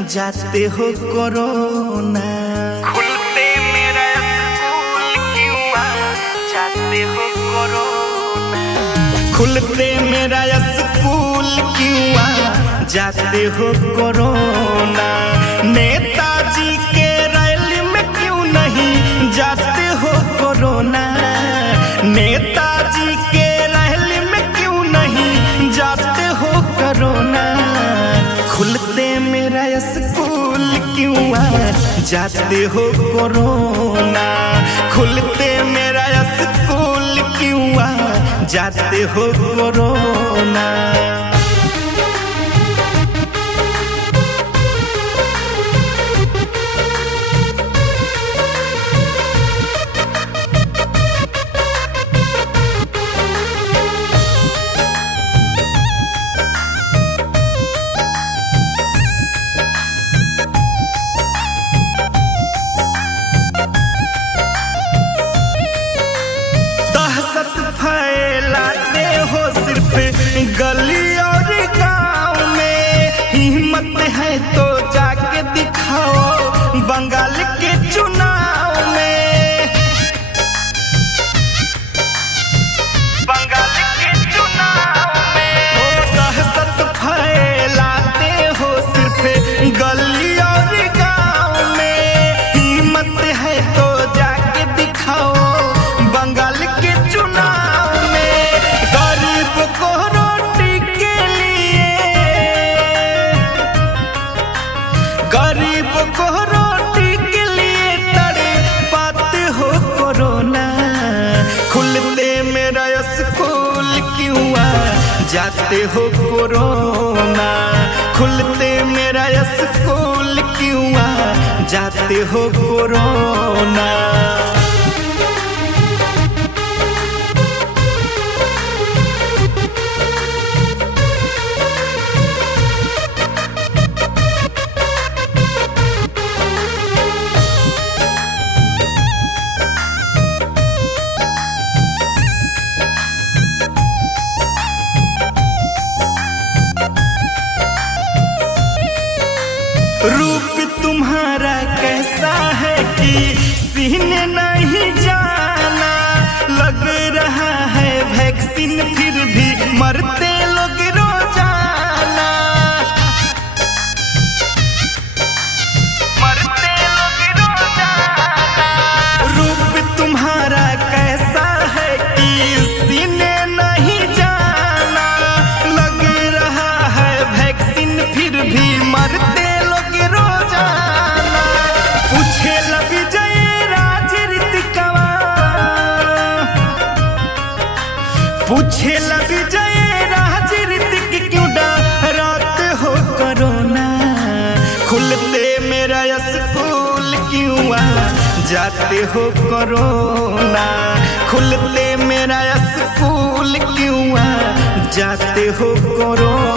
जाते हो कोरोना। खुलते मेरा स्कूल क्यों जाते हो कोरोना। खुलते मेरा स्कूल क्यों जाते हो कोरोना। नेताजी के रैली में क्यों नहीं जाते हो कोरोना। नेताजी के रैली में क्यों नहीं जाते हो कोरोना। खुलते मेरा स्कूल क्यों जाते हो कोरोना। खुलते मेरा स्कूल क्यों जाते हो कोरोना। फैलाते हो सिर्फ गली और गांव में। हिम्मत है तो जाके दिखाओ बंगाल के चुनाव में। बंगाल के चुनाव में दहशत फैलाते हो सिर्फ गली और गांव में। हिम्मत है तो जाके दिखाओ बंगाल के चुनाव में। गरीब को रोटी के लिए, गरीब को रोटी के लिए तड़पाते हो कोरोना। खुलते मेरा स्कूल क्यों जाते हो कोरोना। खुलते मेरा स्कूल क्यों जाते हो कोरोना। रूप तुम्हारा कैसा है कि सीने नहीं जाना। लग रहा है वैक्सीन फिर भी मरते लोग रोजाना। मरते लोग रोजाना। रूप तुम्हारा कैसा है कि सीने नहीं जाना। लग रहा है वैक्सीन फिर भी मरते रोजाना। पूछे विजय राजनीतिकवा, पूछे विजय राजनीतिक क्यों डराते हो कोरोना। खुलते मेरा स्कूल क्यों जाते हो कोरोना। खुलते मेरा स्कूल क्यों जाते हो कोरोना।